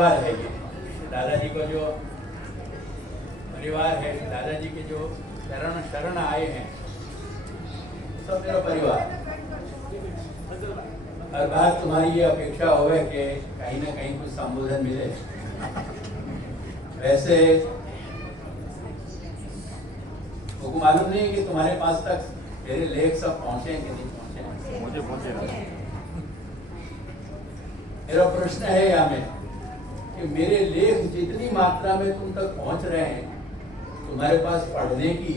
परिवार है ये दादाजी को जो परिवार है, दादाजी के जो शरण आए हैं, सब मेरा परिवार। हर बार तुम्हारी ये अपेक्षा हो कि कहीं ना कहीं कुछ संबोधन मिले। वैसे मुझको मालूम नहीं कि तुम्हारे पास तक मेरे लेख सब पहुंचे कि नहीं पहुंचे। मुझे पहुंचे। मेरा प्रश्न है यहाँ में कि मेरे लेख जितनी मात्रा में तुम तक पहुंच रहे हैं, तुम्हारे पास पढ़ने की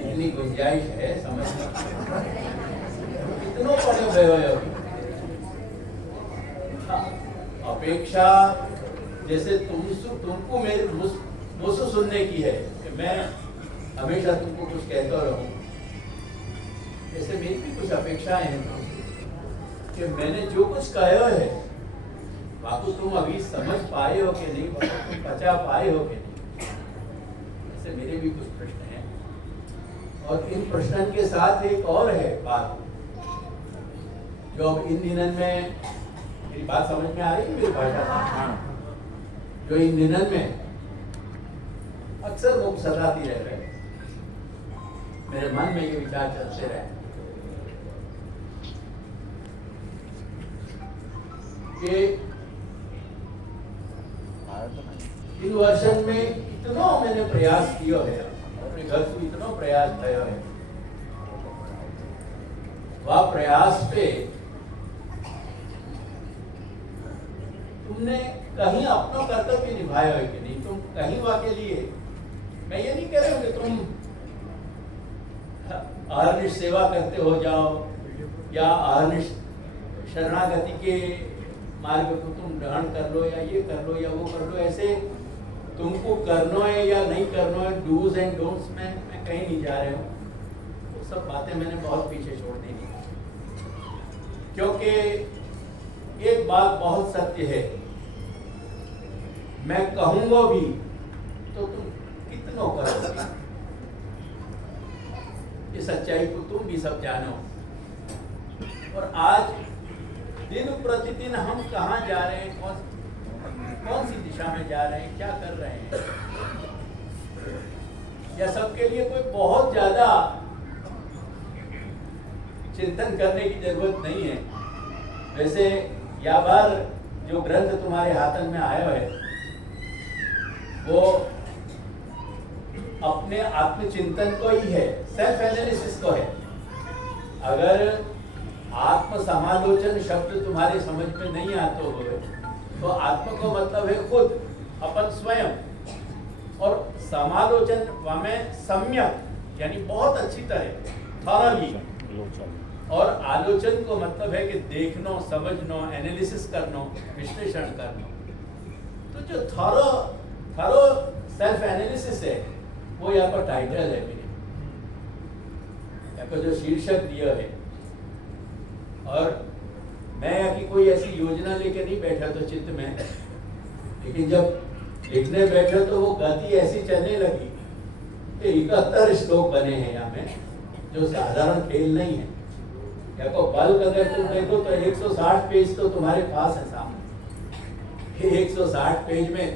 इतनी गुंजाइश है? समझ कितनों पढ़े हुए हो? अपेक्षा जैसे तुमको मेरे मुझसे सुनने की है कि मैं हमेशा तुमको कुछ कहता रहूं, जैसे मेरी भी कुछ अपेक्षाएं हैं तुमसे कि मैंने जो कुछ कहा है बाकी तुम अभी समझ पाए हो कि नहीं, तुम बचा पाए हो कि नहीं। ऐसे मेरे भी कुछ प्रश्न हैं, और इन प्रश्नों के साथ एक और है बात जो अब इन दिनों में, मेरी बात समझ में आ रही है मेरी भाषा, जो इन दिनों में अक्सर लोग सताती रह रहे, मेरे मन में ये विचार चलते रहे कि इन वर्षन में इतना मैंने प्रयास किया है, अपने घर को इतना प्रयास किया है, वह प्रयास पे तुमने कहीं अपना कर्तव्य निभाया है कि नहीं? तुम कहीं वाके लिए, मैं ये नहीं कह रहा हूं कि तुम अहर्निश सेवा करते हो जाओ या अहर्निश शरणागति के मार्ग को तुम ग्रहण कर लो या ये कर लो या वो कर लो। ऐसे तुमको करना है या नहीं करना है, डूज एंड डोंट्स में मैं कहीं नहीं जा रहा हूँ। वो सब बातें मैंने बहुत पीछे छोड़ दी, क्योंकि एक बात बहुत सत्य है, मैं कहूंगा भी तो तुम कितनों करोगे, ये सच्चाई को तुम भी सब जानो। और आज दिन प्रतिदिन हम कहाँ जा रहे हैं, कौन सी दिशा में जा रहे हैं, क्या कर रहे हैं, या सबके लिए कोई बहुत ज्यादा चिंतन करने की जरूरत नहीं है। वैसे या बार जो ग्रंथ तुम्हारे हाथन में आया है वो अपने आत्मचिंतन को ही है, सेल्फ एनालिसिस को है। अगर आत्म समालोचन शब्द तुम्हारे समझ में नहीं आते हो तो आत्म को मतलब है खुद, अपन स्वयं, और समालोचन में सम्यक यानी बहुत अच्छी तरह, थॉरली, और आलोचन को मतलब है कि देखना, समझना, एनालिसिस करना, विश्लेषण करना। तो जो थॉरो सेल्फ एनालिसिस है वो यहाँ पर टाइटल है मेरे, यहाँ पर जो शीर्षक दिया है। और मैं यहाँ की कोई ऐसी योजना लेके नहीं बैठा तो चित्त में, लेकिन जब लिखने बैठा तो वो गति ऐसी चलने लगी कि 71 श्लोक बने हैं यहाँ में, जो साधारण खेल नहीं है। या को बल्क अगर तुम देखो तो 160 पेज तो तुम्हारे पास है सामने। 160 पेज में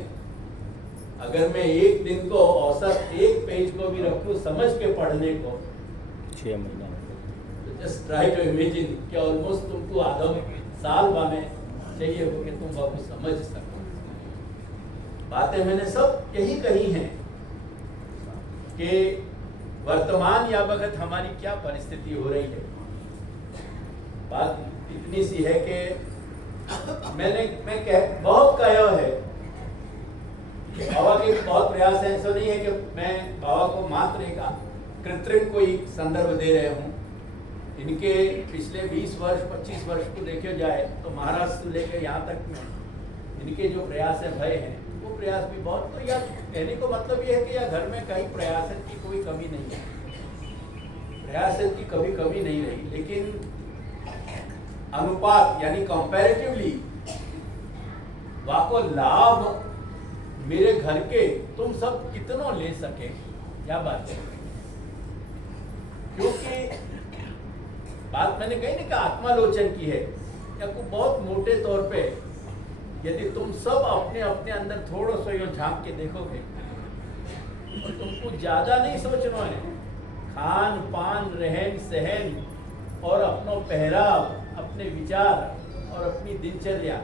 अगर मैं एक दिन को औसत एक पेज को भी रखूं समझ के पढ़ने को 6 महीना, तो जस्ट ट्राई टू इमेजिन कि ऑलमोस्ट तुमको आधा साल में चाहिए हो कि तुम बाबू समझ सको। बातें मैंने सब यही कही हैं कि वर्तमान या वक्त हमारी क्या परिस्थिति हो रही है। बात इतनी सी है कि मैं बहुत कहा है, बाबा के बहुत प्रयास है। ऐसा नहीं है कि मैं बाबा को मात्र एक कृत्रिम कोई संदर्भ दे रहे हूँ। इनके पिछले 20 वर्ष 25 वर्ष को देखे जाए तो महाराष्ट्र से लेकर यहाँ तक में इनके जो प्रयास है भय हैं, वो प्रयास भी बहुत। तो यार कहने को मतलब ये है कि यार घर में कहीं प्रयास की कोई कमी नहीं है, प्रयास की कभी कमी नहीं रही, लेकिन अनुपात यानी कंपैरेटिवली वाको लाभ मेरे घर के तुम सब कितनों ले सके, क्या बात है। क्योंकि बात मैंने कही ना कि आत्मालोचन की है, या को बहुत मोटे तौर पे यदि तुम सब अपने अपने अंदर थोड़ा सा यो झांक के देखोगे तो तुमको ज्यादा नहीं सोचना है। खान पान, रहन सहन और अपना पहराव, अपने विचार और अपनी दिनचर्या,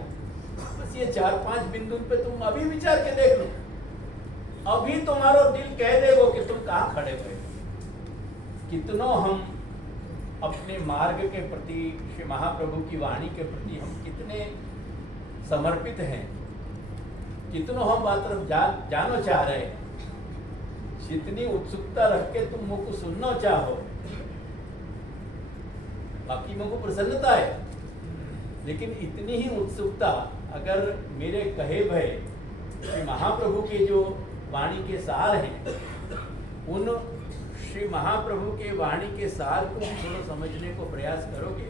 बस ये 4-5 बिंदु पे तुम अभी विचार के देख लो। अभी तुम्हारा दिल कह देगा कि तुम कहाँ खड़े हुए। कितनों हम अपने मार्ग के प्रति, श्री महाप्रभु की वाणी के प्रति हम कितने समर्पित हैं, कितनों हम बात तरफ जानो चाह रहे हैं। जितनी उत्सुकता रख के तुम मुझको सुनना चाहो, बाकी मुझको प्रसन्नता है, लेकिन इतनी ही उत्सुकता अगर मेरे कहे भय श्री महाप्रभु के जो वाणी के सार हैं, उन श्री महाप्रभु के वाणी के सार को थोड़ा समझने को प्रयास करोगे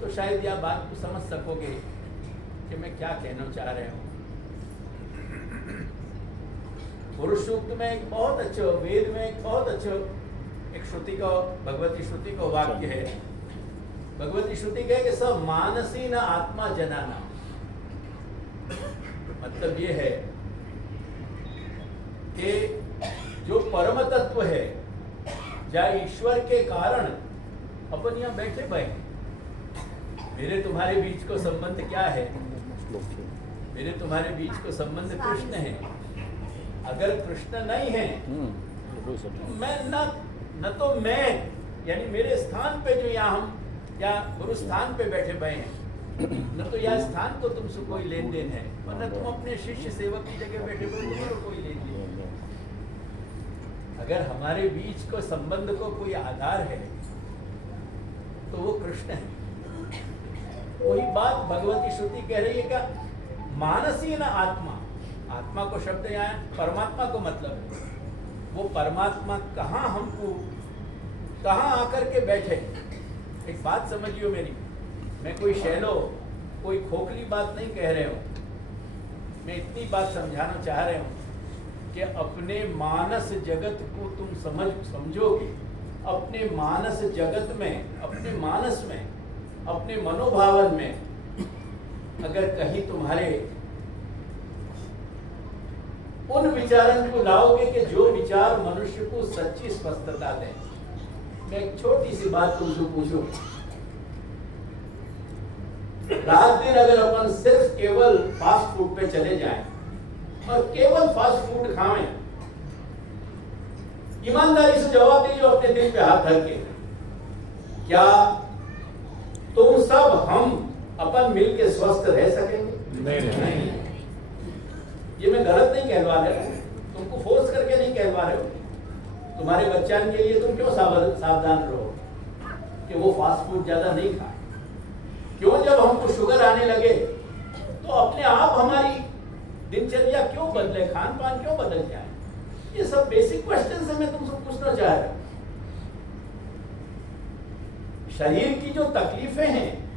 तो शायद यह बात को समझ सकोगे कि मैं क्या कहना चाह रहा हूँ। पुरुष सूक्त में एक बहुत अच्छा, वेद में एक बहुत अच्छा एक श्रुति का, भगवती श्रुति का वाक्य है। भगवती श्रुति कहे कि सब मानसी न आत्मा जनाना। मतलब ये है कि जो परम तत्व है, जहाँ ईश्वर के कारण अपन यहाँ बैठे भाई, मेरे तुम्हारे बीच को संबंध क्या है? मेरे तुम्हारे बीच को संबंध कृष्ण है। अगर कृष्ण नहीं है, मैं न तो मैं, यानी मेरे स्थान पे जो यहाँ हम या गुरु स्थान पे बैठे भय हैं, न तो यह स्थान तो तुमसे कोई लेन देन है, वरना तुम अपने शिष्य सेवक की जगह बैठे हुए तो कोई लेन देन। अगर हमारे बीच को संबंध को कोई आधार है तो वो कृष्ण है। वही बात भगवती श्रुति कह रही है क्या? मानसी न आत्मा। आत्मा को शब्द यहाँ परमात्मा को मतलब है। वो परमात्मा कहाँ हमको, कहाँ आकर के बैठे। एक बात समझियो मेरी, मैं कोई शैलो, कोई खोखली बात नहीं कह रहे हूँ। मैं इतनी बात समझाना चाह रहा हूँ कि अपने मानस जगत को तुम समझोगे। अपने मानस जगत में, अपने मानस में, अपने मनोभावन में अगर कहीं तुम्हारे उन विचारन को लाओगे कि जो विचार मनुष्य को सच्ची स्पष्टता दें। मैं एक छोटी सी बात तुमसे पूछूं, रात दिन अगर अपन सिर्फ केवल फास्ट फूड पे चले जाएं और केवल फास्ट फूड खाएं, ईमानदारी से जवाब दीजिए अपने दिल पे हाथ धर के, क्या तुम सब हम अपन मिल के स्वस्थ रह सकेंगे? नहीं। ये मैं गलत नहीं कहलवा रहा हूं, तुमको फोर्स करके नहीं कहलवा रहे हो। तुम्हारे बच्चन के लिए तुम क्यों सावधान रहो कि वो फास्ट फूड ज्यादा नहीं खाए। क्यों जब हमको शुगर आने लगे तो अपने आप हमारी दिनचर्या क्यों बदले, खान पान क्यों बदल जाए? ये सब बेसिक क्वेश्चन से मैं तुमसे पूछना चाह रहा हूं। शरीर की जो तकलीफें हैं,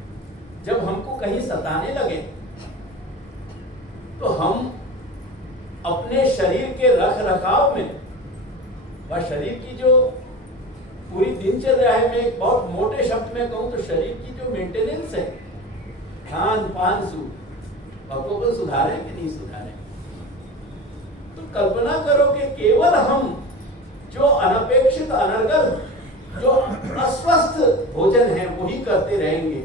जब हमको कहीं सताने लगे तो हम अपने शरीर के रख रखाव में व शरीर की जो पूरी दिनचर्या है, मैं एक बहुत मोटे शब्द में कहूं तो शरीर की जो मेंटेनेंस है, खान पान को सुधारे कि नहीं सुधारे। तो कल्पना करो कि केवल हम जो अनपेक्षित, अनर्गल, जो अस्वस्थ भोजन है वही करते रहेंगे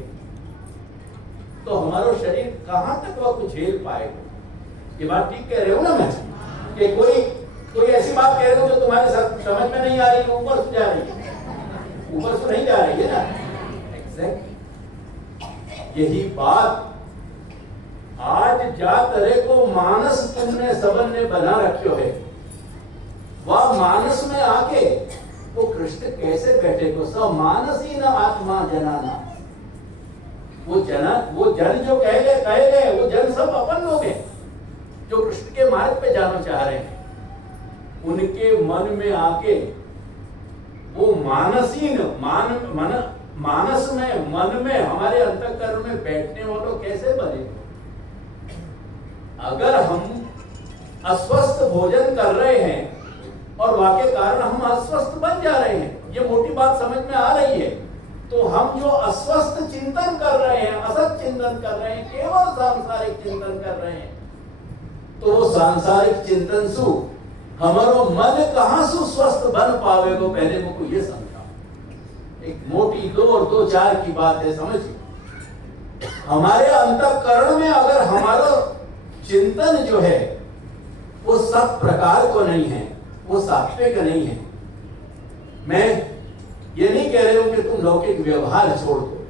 तो हमारा शरीर कहां तक वह कुछ झेल पाएगा। ये बात ठीक कह रहे हो ना मैं? कि कोई ऐसी बात कह रहे हो जो तुम्हारे साथ समझ में नहीं आ रही, ऊपर से जा रही है, ऊपर से नहीं जा रही है ना। एग्जैक्ट यही बात आज जा तरह को मानस तुमने सबन ने बना रखियो है। वह मानस में आके वो कृष्ण कैसे बैठे को सब मानस ही ना आत्मा जनाना। वो जन जो कहे गए वो जन सब अपन लोग हैं जो कृष्ण के मार्ग पे जाना चाह रहे हैं। उनके मन में आके वो मानसीन मानस में, मन में, हमारे अंतःकरण में बैठने वालों कैसे बने। अगर हम अस्वस्थ भोजन कर रहे हैं और वाके कारण हम अस्वस्थ बन जा रहे हैं, ये मोटी बात समझ में आ रही है। तो हम जो अस्वस्थ चिंतन कर रहे हैं, असत चिंतन कर रहे हैं, केवल सांसारिक चिंतन कर रहे हैं, तो वो सांसारिक चिंतन सु हमारो मन कहां सु स्वस्थ बन पावेगो, पहले मुझको ये समझा। एक मोटी 2 और 2 4 की बात है, समझिए। हमारे अंतःकरण में अगर हमारा चिंतन जो है वो सब प्रकार को नहीं है, वो सात्विक नहीं है। मैं ये नहीं कह रही हूं कि तुम लौकिक व्यवहार छोड़ दो।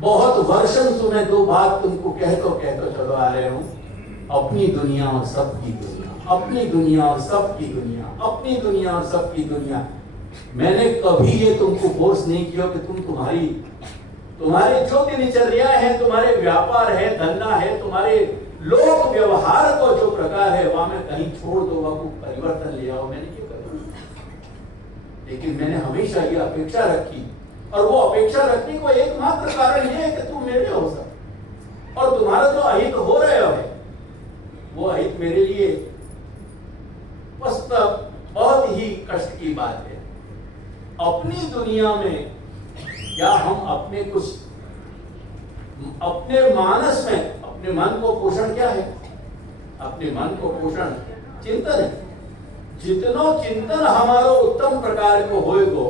बहुत वर्षों से मैं 2 बात तुमको कहतो चलो आ रहे हूं, अपनी दुनिया और सबकी दुनिया, अपनी दुनिया और सबकी दुनिया, अपनी दुनिया और सबकी दुनिया। मैंने कभी ये तुमको फोर्स नहीं किया कि तुम्हारे जो दिनचर्या है, तुम्हारे व्यापार है, धंधा है, तुम्हारे लोक व्यवहार को जो प्रकार है वहां में कहीं छोड़ दो, वहां को परिवर्तन ले आओ। मैंने ये कहा, लेकिन मैंने हमेशा ये अपेक्षा रखी, और वो अपेक्षा रखने को एकमात्र कारण ये है कि तुम मेरे हो सब, और तुम्हारा जो अहित हो रहे हो वो अहित मेरे लिए वास्तव बहुत ही कष्ट की बात है। अपनी दुनिया में या हम अपने मानस में अपने मन को पोषण क्या है? अपने मन को पोषण चिंतन है। जितनो चिंतन हमारो उत्तम प्रकार को होएगो,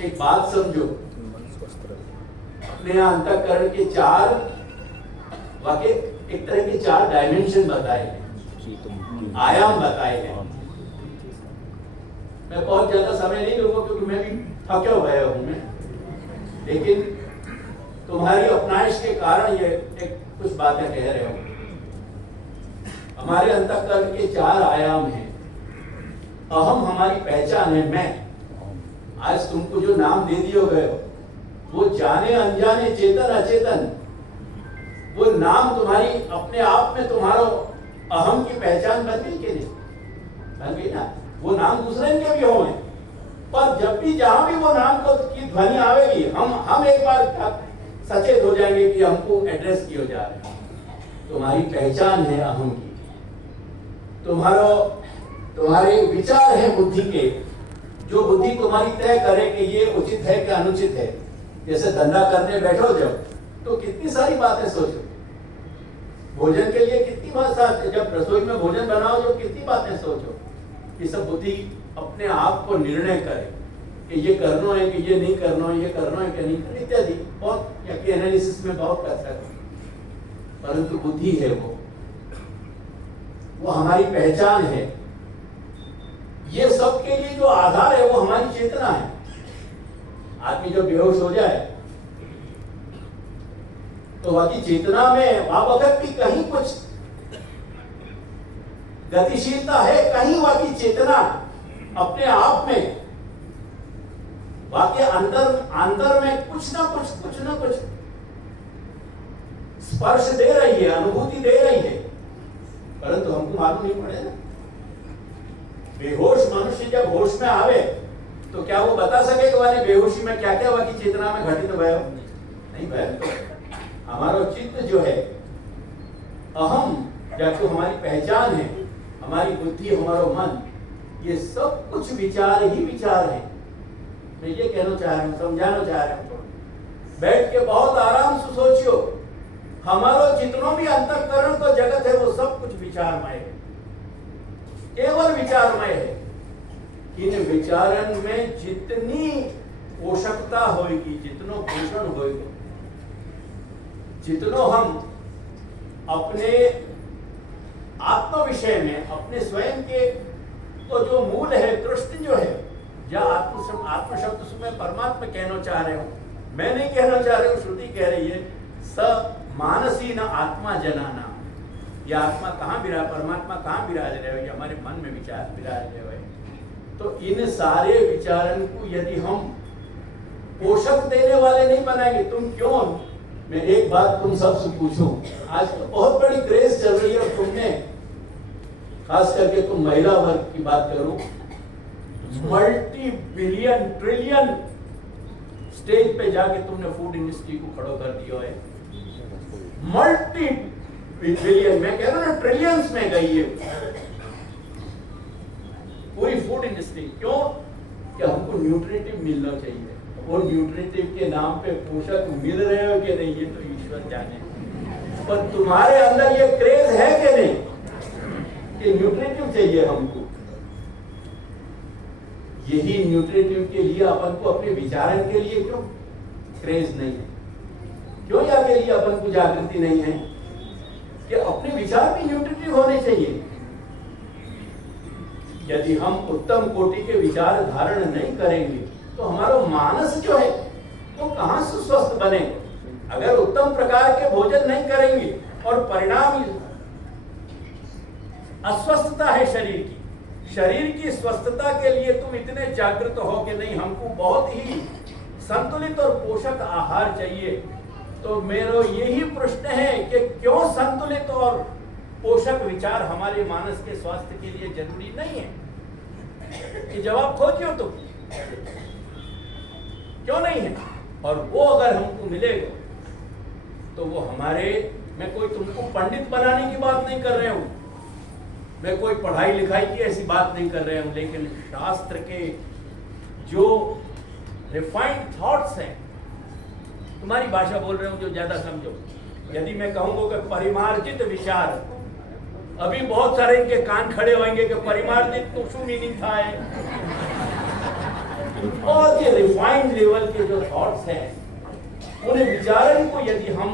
एक बात समझो, अपने अंतःकरण के 4 वाक्य, एक तरह के 4 डायमेंशन बताए हैं, आयाम बताए हैं। मैं बहुत ज्यादा समय नहीं लूंगा क्योंकि मैं भी थका हुआ हूं मैं, लेकिन तुम्हारी अपनाइश के कारण ये एक कुछ बातें कह रहे हो। हमारे अंतःकरण के 4 आयाम हैं। अहम हमारी पहचान है, मैं। आज तुमको जो नाम दे दिए गए हो, वो जाने अनजाने, चेतन अचेतन, वो नाम तुम्हारी अपने आप में तुम्हारा अहम की पहचान बन गई कि नहीं? बन गई ना। वो नाम दूसरे के भी होंगे, पर जब भी जहां भी वो नाम को की ध्वनि आवेगी, हम एक बार सचेत हो जाएंगे कि हमको एड्रेस किया जा रहा है। तुम्हारी पहचान है अहम की, तुम्हारे विचार है बुद्धि के, जो बुद्धि तुम्हारी तय करे कि ये उचित है कि अनुचित है। जैसे धंधा करने बैठो जब, तो कितनी सारी बातें सोचो। भोजन के लिए कितनी बात, जब रसोई में भोजन बनाओ जो कितनी बातें सोचो। ये सब बुद्धि अपने आप को निर्णय करे कि ये करना है कि ये नहीं करना है, ये करना है कि नहीं करना, इत्यादि। बहुत एनालिसिस में बहुत कसरत है, परंतु बुद्धि है वो हमारी पहचान है। ये सब के लिए जो आधार है वो हमारी चेतना है। आदमी जब बेहोश हो जाए तो बाकी चेतना में वक्त भी कहीं कुछ गतिशीलता है, कहीं बाकी चेतना अपने आप में वाकई अंदर में कुछ ना कुछ स्पर्श दे रही है, अनुभूति दे रही है, परंतु हमको मालूम नहीं पड़े ना। बेहोश मनुष्य जब होश में आवे तो क्या वो बता सके कि वाले बेहोशी में क्या क्या वाकी चेतना में घटित भय नहीं भय। हमारा चित्त जो है अहम, जो हमारी पहचान है, हमारी बुद्धि, हमारा मन, ये सब कुछ विचार ही विचार है। मैं ये कहना चाह रहा हूँ, समझाना चाह रहा हूँ। बैठ के बहुत आराम से सोचियो, हमारा जितना भी अंतःकरण को जगत है वो सब कुछ विचारमय है, केवल विचारमय है। इन विचारन में जितनी पोषकता होगी, जितनो पोषण होगा, जितनो हम अपने आत्म विषय में, अपने स्वयं के तो जो मूल है, दृष्टि जो है, या आत्म शब्द से मैं परमात्मा कहना चाह रहे हूं, मैं नहीं कहना चाह रही हूं, श्रुति कह रही है, स मानसी न आत्मा जनाना। यह आत्मा कहाँ परमात्मा कहाँ विराज रहे हो? ये हमारे मन में विचार विराज रहे हो। तो इन सारे विचारन को यदि हम पोषक देने वाले नहीं बनाएंगे, तुम क्यों? मैं एक बात तुम सबसे पूछूं, आज तो बहुत बड़ी क्रेज चल रही है, और तुमने खास करके तुम महिला वर्ग की बात करो, मल्टी बिलियन ट्रिलियन स्टेज पे जाके तुमने फूड इंडस्ट्री को खड़ा कर दिया है। मल्टी बिलियन, मैं कह रहा हूं ना, ट्रिलियंस में गई है पूरी फूड इंडस्ट्री। क्यों? कि हमको न्यूट्रिटिव मिलना चाहिए, वो न्यूट्रिटिव के नाम पे पोषक मिल रहे हो कि नहीं ये तो ईश्वर जाने, पर तुम्हारे अंदर ये क्रेज है कि नहीं कि न्यूट्रिटिव चाहिए हमको। यही न्यूट्रिटिव के लिए अपन को अपने विचारण के लिए क्यों क्रेज नहीं है, क्यों या के लिए अपन को जागृति नहीं है कि अपने विचार भी न्यूट्रिटिव होने चाहिए। यदि हम उत्तम कोटि के विचार धारण नहीं करेंगे तो हमारा मानस जो है वो कहां से स्वस्थ बने। अगर उत्तम प्रकार के भोजन नहीं करेंगे और परिणाम अस्वस्थता है शरीर की स्वस्थता के लिए तुम इतने जागृत हो कि नहीं हमको बहुत ही संतुलित और पोषक आहार चाहिए, तो मेरा यही प्रश्न है कि क्यों संतुलित और पोषक विचार हमारे मानस के स्वास्थ्य के लिए जरूरी नहीं है। ये जवाब खोजियो तो क्यों नहीं है, और वो अगर हमको मिलेगा तो वो हमारे, मैं कोई तुमको पंडित बनाने की बात नहीं कर रहा हूं, मैं कोई पढ़ाई लिखाई की ऐसी बात नहीं कर रहा हूं, लेकिन शास्त्र के जो रिफाइंड थॉट्स हैं, तुम्हारी भाषा बोल रहे हूं जो ज्यादा समझो। यदि मैं कहूंगा कि परिमार्जित विचार, अभी बहुत सारे इनके कान खड़े होंगे कि परिमार्जित तो शू मीनिंग था है। और ये रिफाइंड लेवल के जो थॉट्स हैं, उन विचारों को यदि हम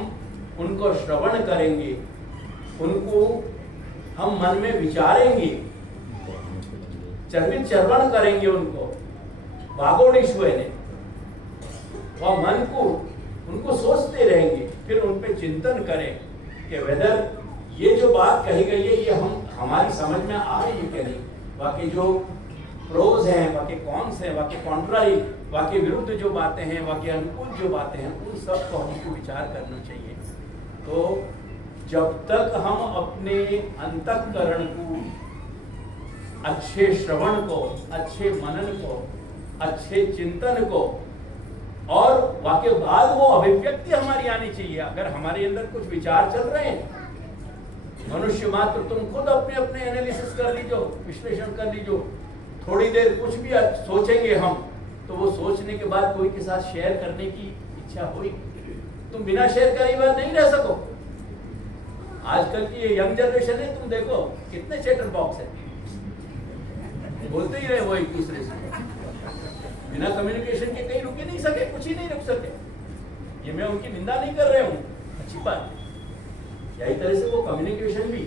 उनको श्रवण करेंगे, उनको हम मन में विचारेंगे, चर्वित चर्वण करेंगे उनको भागोड़ीश्वर ने, वह मन को उनको सोचते रहेंगे, फिर उन पे चिंतन करें कि वेदर ये जो बात कही गई है ये हमारी समझ में आ रही है कि नहीं। बाकी जो प्रोज हैं, बाकी कॉन्स हैं, बाकी कॉन्ट्रारी, बाकी विरुद्ध जो बातें हैं, बाकी अनुकूल जो बातें हैं, उन सब को हमको विचार करना चाहिए। तो जब तक हम अपने अंतःकरण को, अच्छे श्रवण को, अच्छे मनन को, अच्छे चिंतन को, और वाके बाद वो अभिव्यक्ति हमारी आनी चाहिए। अगर हमारे अंदर कुछ विचार चल रहे हैं, मनुष्य मात्र तुम खुद अपने अपने एनालिसिस कर लीजो, विश्लेषण कर लीजो। थोड़ी देर कुछ भी सोचेंगे हम, तो वो सोचने के बाद कोई के साथ शेयर करने की इच्छा हुई, तुम बिना शेयर करे बात नहीं रह सको। आजकल की ये यंग जनरेशन है, तुम देखो कितने चैटर बॉक्स है, बोलते ही रहे वो एक दूसरे से, बिना कम्युनिकेशन के कहीं रुके नहीं सके, कुछ ही नहीं रुक सके। ये मैं उनकी निंदा नहीं कर रहा हूँ, अच्छी बात। यही तरह से वो कम्युनिकेशन भी,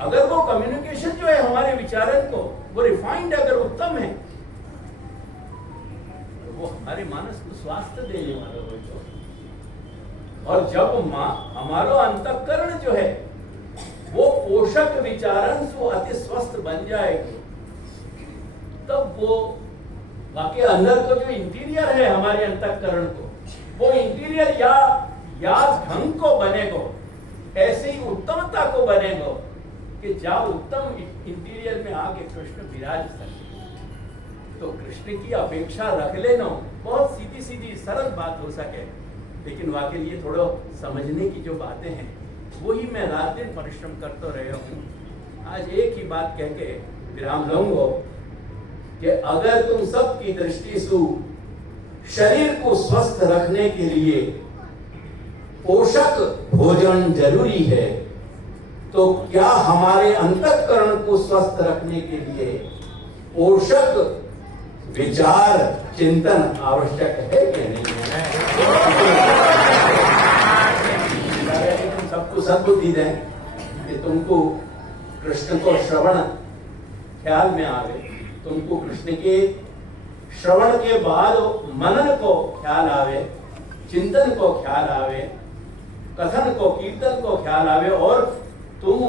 अगर वो कम्युनिकेशन जो है हमारे विचारन को, वो रिफाइंड अगर उत्तम है, तो वो हमारे मानस को स्वास्थ्य देने वाला हो। और जब हमारा अंतःकरण जो है वो पोषक विचारन से अति स्वस्थ बन जाएगा, तब वो बाकी अंदर को जो इंटीरियर है हमारे अंतःकरण को, वो इंटीरियर या ढंग को बनेगा, ऐसी उत्तमता को बनेगा कि जहाँ उत्तम इंटीरियर में आके कृष्ण विराज सके। तो कृष्ण की अपेक्षा रख लेना बहुत सीधी सीधी सरल बात हो सके, लेकिन वाकई ये थोड़ा समझने की जो बातें हैं वही मैं रात दिन परिश्रम करता रहा हूँ। आज एक ही बात कह के विराम लूंगा कि अगर तुम सबकी दृष्टि से शरीर को स्वस्थ रखने के लिए पोषक भोजन जरूरी है, तो क्या हमारे अंतःकरण को स्वस्थ रखने के लिए पोषक विचार चिंतन आवश्यक है कि नहीं है? तुम सबको सद्बुद्धि दें कि तुमको कृष्ण को श्रवण ख्याल में आवे, तुमको कृष्ण के श्रवण के बाद मनन को ख्याल आवे, चिंतन को ख्याल आवे, कथन को कीर्तन को ख्याल आवे, और तुम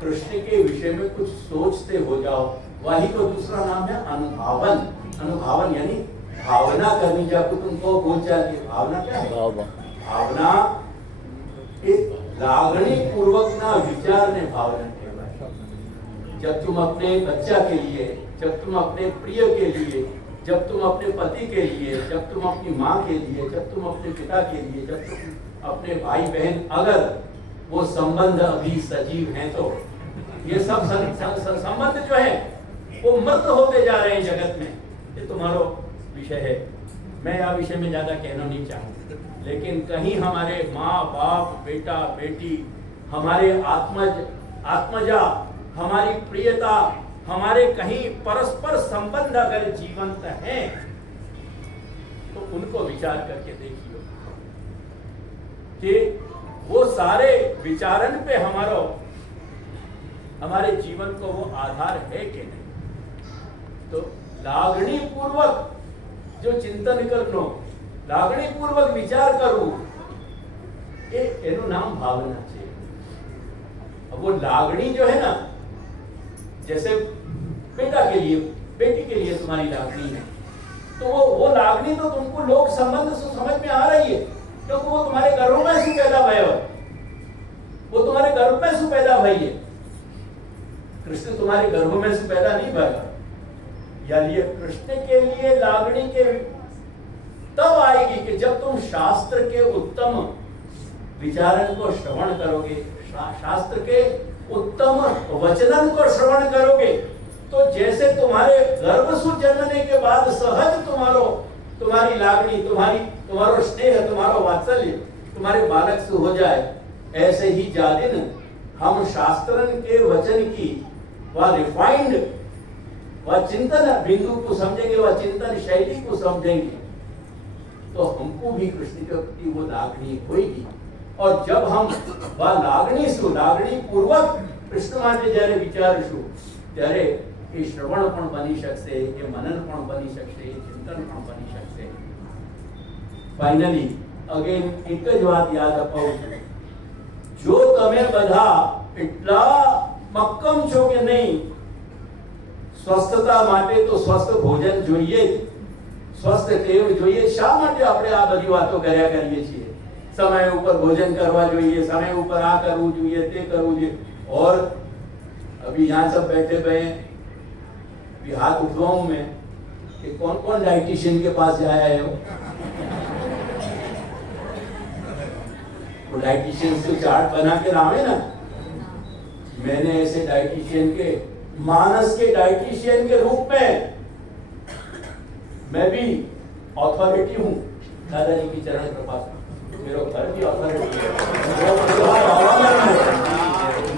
कृष्ण के विषय में कुछ सोचते हो जाओ। वही को दूसरा नाम है अनुभावन। अनुभावन यानी भावना करनी। जब तुमको बोलचाल की भावना क्या है? भावना एक लागणी पूर्वक ना विचार ने भावना कहवाए। जब तुम अपने बच्चा के लिए, जब तुम अपने प्रिय के लिए, जब तुम अपने पति के लिए, जब तुम अपनी माँ के लिए, जब तुम अपने पिता के लिए, जब तुम अपने भाई बहन, अगर वो संबंध अभी सजीव हैं, तो ये सब संबंध जो है वो मृत होते जा रहे हैं जगत में। ये तुम्हारा विषय है। मैं આ विषय में ज्यादा कहना नहीं चाहूँ, लेकिन कहीं हमारे माँ बाप, बेटा बेटी, हमारे आत्मजा, हमारी प्रियता, हमारे कहीं परस्पर संबंध अगर जीवंत हैं तो उनको विचार करके देखिए कि वो सारे विचारन पे हमारे जीवन को वो आधार है कि नहीं। तो लागणी पूर्वक जो चिंतन करनो, लागणी पूर्वक विचार करूं, एनु नाम भावना है। अब वो लागणी जो है ना, जैसे बेटा के लिए, बेटी के लिए तुम्हारी लागणी है, तो वो लागणी तो तुमको लोक संबंध से समझ में आ रही है, क्योंकि वो तुम्हारे गर्भ में से पैदा भयो, वो तुम्हारे गर्भ में से पैदा भई है। कृष्ण तुम्हारे गर्भ में से पैदा नहीं भया। या लिए कृष्ण के लिए लागणी के तब आएगी कि जब तुम शास्त्र के उत्तम विचारन को श्रवण करोगे, शास्त्र के उत्तम वचनन को श्रवण करोगे, तो जैसे तुम्हारे गर्भ से जन्मने के बाद सहज तुम्हारी लागणी, तुम्हारो स्नेह, तुम्हारो वात्सल्य तुम्हारे बालक से हो जाए, ऐसे ही जादिन हम शास्त्रन के वचन की वह रिफाइंड, वह चिंतन बिंदु को समझेंगे, वह चिंतन शैली को समझेंगे, तो हमको भी कृष्ण के प्रति वो लागणी होगी। और जब हम वह लागणी पूर्वक कृष्ण માટે જ્યારે વિચારશું, ત્યારે એ શ્રવણ પણ બની શકશે, એ મનન પણ બની શકશે, એ ચિંતન પણ બની શકશે। ફાઇનલી અગેન એક જ વાત યાદ અપાવું છું, જો તમે બધા એટલા મક્કમ છો કે નહીં, સ્વસ્થતા માટે તો સ્વસ્થ ભોજન જોઈએ, સ્વસ્થ ટેવ જોઈએ। શા માટે આપણે આ બધી વાતો કર્યા કરીએ છીએ? समय ऊपर भोजन करवा જોઈએ, समय ऊपर आ करવું જોઈએ, તે કરવું જોઈએ। और अभी यहाँ सब बैठे हुए हैं, अभी हाथ उठवाऊं मैं कि कौन कौन डाइटिशियन के पास जाया है? वो डाइटिशियन से चार्ट बना के लावे ना। मैंने ऐसे डाइटिशियन के, मानस के डाइटिशियन के रूप में मैं भी अथॉरिटी हूँ दादाजी की चरण कृपा से। मेरा घर भी अथॉरिटी है।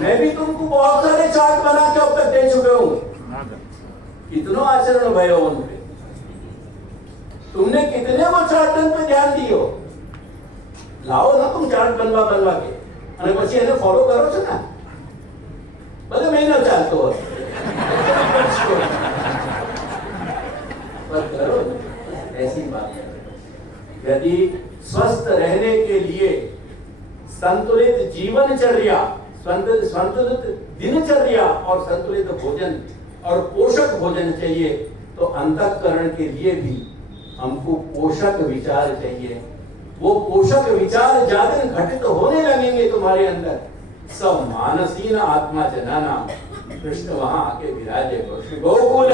मैं भी तुमको बहुत सारे चार्ट बना के अब तक दे चुके हूँ। कितनों आचरण भयो उन पे, तुमने कितने वो चार्टन पे ध्यान दियो? लाओ ना तुम चार्ट बनवा के, અને પછી એને ફોલો કરો છો ને, ભલે મહિનો ચાલતો હોય पर करो, ऐसी बात है। यदि स्वस्थ रहने के लिए संतुलित जीवनचर्या, संतुलित दिनचर्या और संतुलित भोजन और पोषक भोजन चाहिए, तो अंतःकरण के लिए भी हमको पोषक विचार चाहिए। वो पोषक विचार ज्यादा घटित होने लगेंगे तुम्हारे अंदर, सब मानसीन आत्मा जनाना, कृष्ण वहां आके विराजे। गोकुल